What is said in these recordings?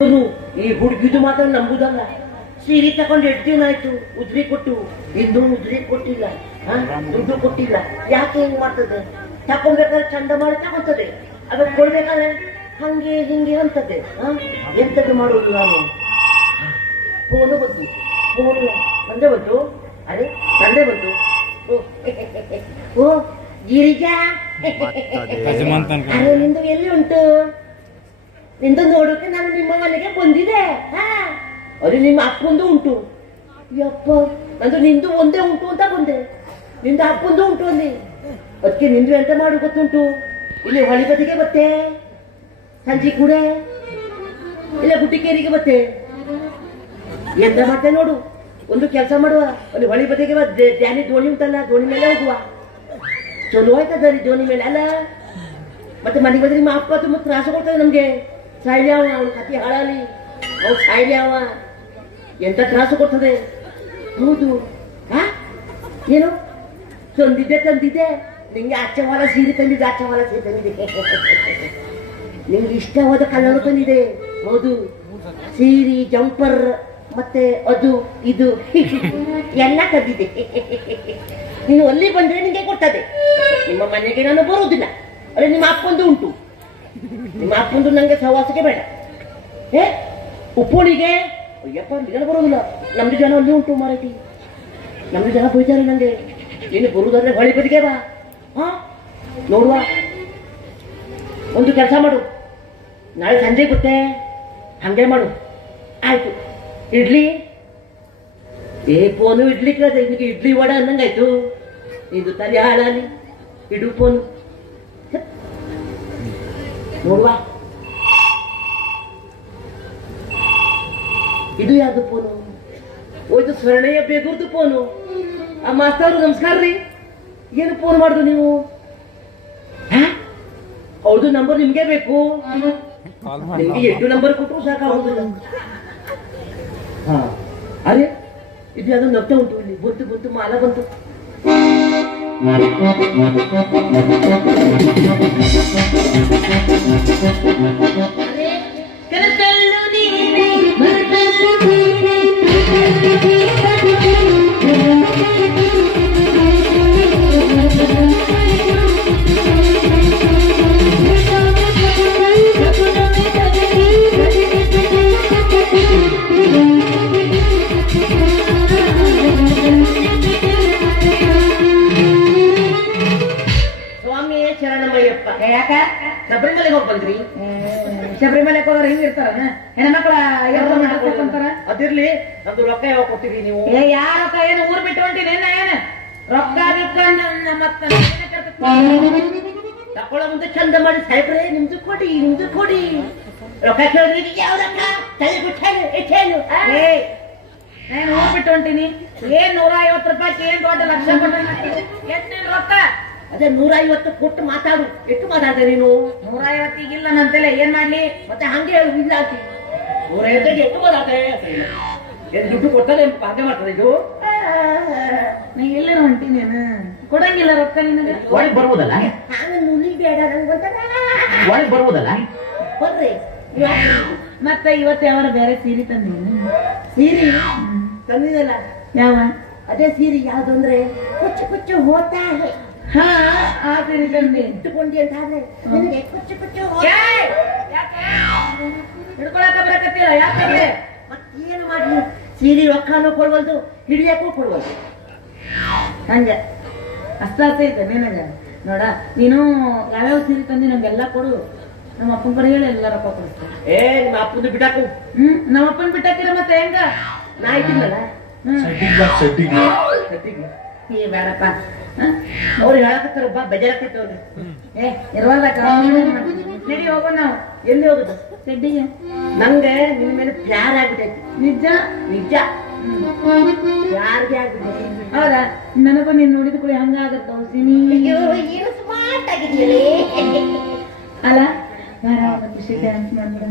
ಈ ಹುಡುಗಿದು ಮಾತ್ರ ನಂಬುದಲ್ಲ. ಸೀರೆ ತಗೊಂಡು 8 ದಿನ ಆಯ್ತು, ಉದ್ರಿ ಕೊಟ್ಟು ಇನ್ನೂ ಉದ್ರಿ ಕೊಟ್ಟಿಲ್ಲ, ದುಡ್ಡು ಕೊಟ್ಟಿಲ್ಲ. ಯಾಕೆ ಹಿಂಗ್ ಮಾಡ್ತದೆ? ತಕೊಂಡ್ಬೇಕಾದ್ರೆ ಚಂದ ಮಾಡಿ ತಗೊಂತದೆ, ಅದಕ್ಕೆ ಕೊಡ್ಬೇಕಾದ್ರೆ ಹಂಗೆ ಹಿಂಗೆ ಅಂತದೆ. ಎಂತದ್ದು ಮಾಡುವುದು ನಾನು? ಫೋನು ಬಂತು, ಫೋನು ತಂದೆ ಬಂತು. ಅರೆ ತಂದೆ ಬಂತು. ಓ ಗಿರಿಜಾ, ಅರೆ ನಿಂದು ಎಲ್ಲಿ ಉಂಟು? ನಿಂದು ನೋಡೋಕೆ ನಾನು ನಿಮ್ಮ ಮನೆಗೆ ಬಂದಿದೆ. ಅದು ನಿಮ್ಮ ಅಪ್ಪಂದು ಉಂಟು. ಯಪ್ಪ, ನಂದು ನಿಂದು ಒಂದೇ ಉಂಟು ಅಂತ ಬಂದೆ. ನಿಂದು ಅಪ್ಪಂದು ಉಂಟು ಅಂದೆ. ಅದಕ್ಕೆ ನಿಂದು ಎಂತ ಮಾಡು ಗೊತ್ತುಂಟು? ಇಲ್ಲಿ ಹೊಳಿ ಬದಿಗೆ ಬತ್ತೆ, ಸಂಜೆ ಕೂಡ ಇಲ್ಲ ಗುಟ್ಟಿಕೇರಿಗೆ ಬತ್ತೆ. ಎಂತ ಮಾಡ್ತೇನೆ ನೋಡು. ಒಂದು ಕೆಲಸ ಮಾಡುವ, ಅಲ್ಲಿ ಹೊಳಿ ಬದಿಗೆ ಧ್ಯಾನಿ ದೋಣಿ ಉಂಟಲ್ಲ, ದೋಣಿ ಮೇಲೆ ಹೋಗುವ. ಚಲೋ ಆಯ್ತದ ರೀ ದೋಣಿ ಮೇಲೆ ಅಲ್ಲ. ಮತ್ತೆ ಮನೆಗೆ ಬಂದ್ರೆ ನಿಮ್ಮ ಅಪ್ಪ ತುಂಬ ತ್ರಾಸ ಕೊಡ್ತದೆ ನಮ್ಗೆ. ಸಾಯ್ಲ್ಯಾವ ಅವನ ಕತಿ ಹಾಳಾಲಿ, ಅವ್ನು ಸಾಯ್ಲ್ಯಾವ ಎಂತ ತ್ರಾಸು ಕೊಡ್ತದೆ. ಹೌದು. ಏನು ತಂದಿದ್ದೆ ನಿಂಗೆ ಆಚೆ ಹೊಲ ಸೀರೆ ತಂದಿದ್ದೆ, ಆಚೆ ಹೊಲ ಸೀರೆ ತಂದಿದ್ದೆ. ನಿಂಗೆ ಇಷ್ಟವಾದ ಕಲರ್ ತಂದಿದೆ. ಹೌದು, ಸೀರೆ, ಜಂಪರ್, ಮತ್ತೆ ಅದು ಇದು ಎಲ್ಲ ತಂದಿದೆ. ನೀನು ಅಲ್ಲಿ ಬಂದ್ರೆ ನಿಂಗೆ ಕೊಡ್ತದೆ. ನಿಮ್ಮ ಮನೆಗೆ ನಾನು ಬರುವುದಿಲ್ಲ. ಅರೆ ನಿಮ್ಮ ಅಪ್ಪಂದು ಉಂಟು. ನಿಮ್ಮ ಅಪ್ಪಂದು ನಂಗೆ ಸಹವಾಸಕ್ಕೆ ಬೇಡ. ಉಪ್ಪೋಳಿಗೆ ಅಯ್ಯಪ್ಪ ಜನ ಬರೋದಿಲ್ಲ. ನಮ್ದು ಜನ ಅಲ್ಲಿ ಉಂಟು ಮಾರೈತಿ. ನಮ್ದು ಜನ ಬೈತಾರೆ ನಂಗೆ. ನೀನು ಬರುವುದಾದ್ರೆ ಹೊಳಿ ಬದಿಗೆ ಬಾ. ನೋಡುವ, ಒಂದು ಕೆಲಸ ಮಾಡು, ನಾಳೆ ಸಂಜೆ ಗೊತ್ತೇ ಹಂಗೆ ಮಾಡು. ಆಯ್ತು. ಇಡ್ಲಿ ಫೋನು ಇಡ್ಲಿಕ್ಕೆ ನಿನಗೆ ಇಡ್ಲಿ ವಡ ಅನ್ನಂಗಾಯ್ತು. ಇದು ತಲೆ ಹಾಳಾಲಿ, ಇಡು ಫೋನು. ನೋಡುವ, ಇದು ಯಾವ್ದು ಫೋನು? ಹೋಯ್ತು ಸ್ವರ್ಣಯ್ಯ ಬೇಗೂರ್ದು ಫೋನು. ಆ ಮಾಸ್ತರು ನಮಸ್ಕಾರ ರೀ, ಏನು ಫೋನ್ ಮಾಡುದು ನೀವು? ಹೌದು, ನಂಬರ್ ನಿಮ್ಗೆ ಬೇಕು. ನಿಮ್ಗೆ 8 ನಂಬರ್ ಕೊಟ್ಟರು ಸಾಕಾಗುದಿಲ್ಲ. ಅರೆ ಇದು ಯಾವ್ದು ನಗ್ತಾ ಉಂಟು. ಇಲ್ಲಿ ಬಂತು ಮಾಲ ಬಂತು. ಯಾಕ ಶಬರಿಮಲೆಗೆ ಹೋಗಿ ಬಂದ್ರಿ? ಶಬರಿಮಲೆಗೆ ಹೋದ್ರೆ ಹಿಂಗಿರ್ತಾರ ಹೆಣ್ಮಕ್ಳ ಅಂತಾರ. ಅದಿರ್ಲಿ, ನಮ್ದು ರೊಕ್ಕ ಯಾವಾಗ ಕೊಟ್ಟಿರಿ ನೀವು? ಯಾರ ರೊಕ್ಕ? ಏನು ಊರ್ ಬಿಟ್ಟು ಹೊಂಟಿನಿ? ಏನ ರೊಕ್ಕ ತಕೊಳ್ಳೋ ಮುಂದೆ ಚಂದ ಮಾಡಿ ಸಾಯ್ಬ್ರೆ ನಿಮ್ದು ಕೊಡಿ. ರೊಕ್ಕ ಕೇಳಿದ್ರಿ ಯಾವ ರೊಕ್ಕ? ನಾನು ಊರ್ ಬಿಟ್ಟು ಹೊಂಟಿನಿ. ಏನ್ 150 ರೂಪಾಯಿ? ಏನ್ ದೊಡ್ಡ ಲಕ್ಷ ಕೊಟ್ಟ ರೊಕ್ಕ? ಅದೇ 150 ಕೊಟ್ಟು ಮಾತಾಡು. ಎಷ್ಟು ಮಾತಾಡ್ದೆ ನೀನು? 150 ಇಲ್ಲ ನಂತೆಲ್ಲ ಏನ್ ಮಾಡ್ಲಿ? ಮತ್ತೆ ಹಂಗೆ ಹೇಳು, ಇಲ್ಲ ಅಂತಿ. 150 ಎಷ್ಟು ಮಾತಾಡ್ದೆ? ಏನು ದುಡ್ಡು ಕೊಡ್ತದೆ ಹಾಗೆ ಮಾಡ್ತದೆ ಇದು? ನೀ ಎಲ್ಲ ಹೊಂಟಿನಿ ಕೊಡಂಗಿಲ್ಲ ರೊಕ್ಕ ನಿನಗೆ. ಒಳಗೆ ಬರ್ಬೋದಲ್ಲ? ನುಲಿ ಬೇಡ ನಂಗೆ ಒಳಗೆ ಬರ್ಬೋದಲ್ಲ? ಬರ್ರಿ. ಮತ್ತೆ ಇವತ್ತು ಯಾವ ಬೇರೆ ಸೀರೆ ತಂದೀನಿ? ಸೀರೆ ತಂದಿದಲ್ಲ? ಯಾವ? ಅದೇ ಸೀರೆ ಯಾವ್ದು ಅಂದ್ರೆ ಕುಚ್ಚು ಹೋತಾ ಆ ಸೀರೆ ತಂದೆ ಇಟ್ಟುಕೊಂಡಿ ಅಂತ ಆದ್ರೆ ನಿನಗೆ ಕುಚ್ಚು ಹಿಡ್ಕೊಳಕ ಬರಕತ್ತಿಲ್ಲ. ಯಾಕಂದ್ರೆ ಮತ್ತೇನು ಮಾಡ್ಲಿ? ಸೀರೆ ರೊಕ್ಕನೂ ಕೊಡ್ವಲ್ದು, ಹಿಡಿಯಕ್ಕೂ ಕೊಡ್ವಲ್ದು. ಹಂಗೆ ಅಷ್ಟಾಸೆ ಐತೆ ನಿನಗೆ. ನೋಡ, ನೀನು ಯಾವ್ಯಾವ ಸೀರೆ ತಂದಿ ನಮ್ಗೆಲ್ಲ ಕೊಡು. ನಮ್ಮ ಅಪ್ಪನ ಕಡೆ ಹೇಳಿ ಎಲ್ಲ ರೊಕ್ಕ ಕೊಡಿಸ್ತಾರೆ. ನಿಮ್ಮ ಅಪ್ಪಂದು ಬಿಟ್ಟಾಕು. ನಮ್ಮ ಅಪ್ಪನ ಬಿಟ್ಟಾಕಿರ ಮತ್ತೆ ಹೆಂಗ? ನಾ ಆಯ್ತಿಲ್ಲಲ್ಲ. ಏ ಬೇಡಪ್ಪ, ಅವ್ರು ಹೇಳಕತ್ತಾರಪ್ಪ, ಬೇಜಾರಾಕೈತವ್ರಿ. ಇರುವಲ್ಲ ನಡಿ ಹೋಗೋಣ. ನಾವು ಎಲ್ಲಿ ಹೋಗುದು? ಶೆಡ್ಡಿಗೆ. ನಂಗೆ ನಿನ್ನ ಮೇಲೆ ಪ್ಯಾರ್ ಆಗ್ಬಿಟ್ಟೈತಿ. ನಿಜ ಯಾರಿಗೆ ಆಗ್ಬಿಟ್ಟೈತಿ? ಹೌದಾ? ನನಗೂ ನೀನ್ ನೋಡಿದ ಕೂಡ ಹಂಗಾಗತ್ತ ಏನು ಸ್ಮಾರ್ಟ್ ಆಗಿದೆಯಲ್ಲೇ ಅಲ್ಲ? ಖುಷಿ ಡ್ಯಾನ್ಸ್ ಮಾಡ್ಬಿಡ.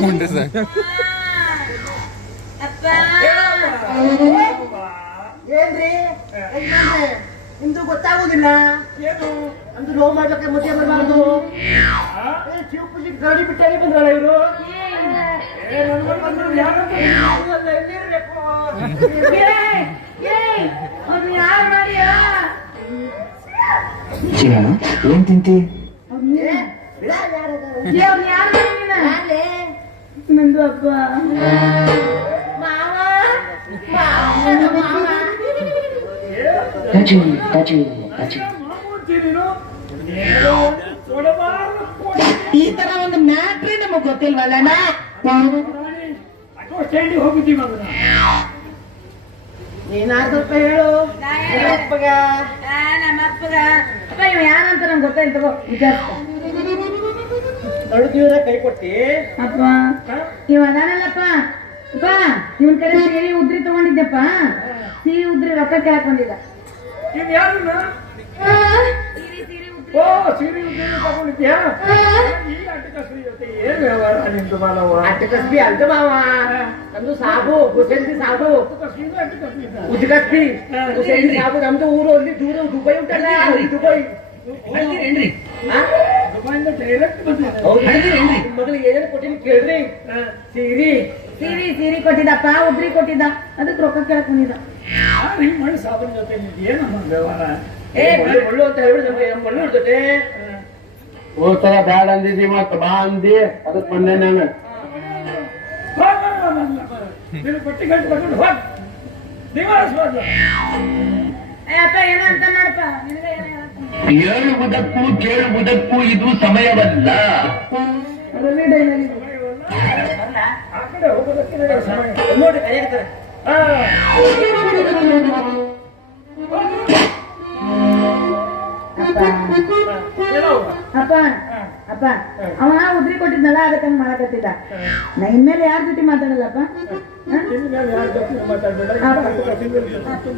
ಮುಂಡೆ ಸರ್ ಏನ್ರಿ ನಿಮ್ದು ಗೊತ್ತಾಗುದಿಲ್ಲ ಅಂದು ಲೋ ಮಾಡ್ಲಿಕ್ಕೆ ಮುದ್ದೆ ಬರಬಾರ್ದು ಶಿವ ಪೂಜೆ ಗಾಡಿ ಬಿಟ್ಟಾಗಿ ಬಂದ್ರಲ್ಲ ಇವರು ಏನ್ ತಿಂತಿ ನಂದು ಅಪ್ಪ ತಾಜು ತಾಜು ತಾಜು ಈ ತರ ಒಂದು ಮ್ಯಾಟ್ರಿ ನಮಗ್ ಗೊತ್ತಿಲ್ವಲ್ಲ ಹೋಗಿದ್ದೀವಿ ಮಗನ ಏನಾದ್ರು ಸ್ವಲ್ಪ ಹೇಳು ಅಪ್ಪಗ ನಮ್ಮ ಅಪ್ಪಗ ಅಪ್ಪ ಇವ ಯಾರಂತ ನಂಗೆ ಗೊತ್ತಾಯ್ತು ತಗೋ ವಿಚಾರಿಸ್ಕೊ ನಡುದಿವರ ಕೈ ಕೊಟ್ಟಿ ಅಪ್ಪ ಇವ ಅದಾನಲ್ಲಪ್ಪ ಅಪ್ಪ ಇವನ್ ಕಡೆ ಸೀರೆ ಉದ್ರಿ ತಗೊಂಡಿದ್ದೆಪ್ಪ ಸೀರೆ ಉದ್ರಿ ರೊಕ್ಕ ಕೇಳಕ್ ಬಂದಿದ್ದ ಇದು ಯಾರು ಓ ಸೀರೆ ತಗೊಂಡಿದ್ಯಾ ಈ ಅಟ್ಟಕಸ್ರಿ ಜೊತೆ ಏನ್ ವ್ಯವಹಾರ ನಿಮ್ದು ಮಾನವ ಅಟ್ಟಕಸ್ಬಿ ಅಂತ ಮಾವ ನಮ್ದು ಸಾಬು ಹುಸೇನ್ಸಿ ಸಾಬು ಉದ್ಕಸ್ಬಿ ಹುಸೇನ್ಸಿ ಸಾಬು ನಮ್ದು ಊರು ಅಲ್ಲಿ ದೂರ ದುಬೈ ಉಂಟಲ್ಲ ದುಬೈ ದುಬೈಯಿಂದ ಡೈರೆಕ್ಟ್ ಬಂದಿದೆ ಮಗಳಿಗೆ ಏನೇನು ಕೊಟ್ಟಿನಿ ಕೇಳ್ರಿ ಸೀರಿ ಸೀರೆ ಕೊಟ್ಟಿದ್ದಪ್ಪ ಉದ್ರಿ ಕೊಟ್ಟಿದ್ದ ಅದಕ್ಕೆ ರೊಕ್ಕ ಕೇಳಕ್ ಬಂದಿದ್ದ ಹಿಂಗ್ ಮಾಡಿ ಸಾಬನ್ ಜೊತೆ ಏನಮ್ಮ ವ್ಯವಹಾರ ಒಳ್ಳು ಅಂತ ಹೇಳ್ಬಿಡಿ ನಮ್ಗೆ ಒಳ್ಳು ಇರ್ತದೆ ಹೋಗ್ತಾರ ಬ್ಯಾಡ ಅಂದಿದ್ದಿ ಮತ್ತ ಬಾ ಅಂದಿ ಅದಕ್ ಬಂದೆ ನಾನು ನೀವು ಪಟ್ಟಿ ಗಂಟು ತಗೊಂಡು ಹೋಗ್ ನಿವಾರಿಸ್ಬಾರ್ದು ಅಪ್ಪ ಏನೋ ಅಂತ ನೋಡಪ್ಪ ನಿನಗೆ ಏನೋ ಹೇಳುವುದಕ್ಕೂ ಕೇಳುವುದಕ್ಕೂ ಇದು ಸಮಯವಲ್ಲ. ರವಿ ಡೈನರಿ ಆ ಕಡೆ ಹೋಗೋದಕ್ಕೆ ನನಗೆ ಸಮಯ ನೋಡಿ ಕರೆಯಕ್ತಾರೆ ಅಪ್ಪ ಅಪ್ಪ ಅವ ಉದ್ರಿ ಕೊಟ್ಟಿದ್ನಲ್ಲ ಅದಕ್ಕೆ ಹಂಗ ಮಾಡಕತ್ತಿದ್ದ ನಾ ಇನ್ಮೇಲೆ ಯಾರ ಜೊತೆ ಮಾತಾಡಲ್ಲಪ್ಪ ಇನ್ಮೇಲೆ ಯಾರ ಜೊತೆ ಮಾತಾಡ್ಬೇಡ ಅಪ್ಪ.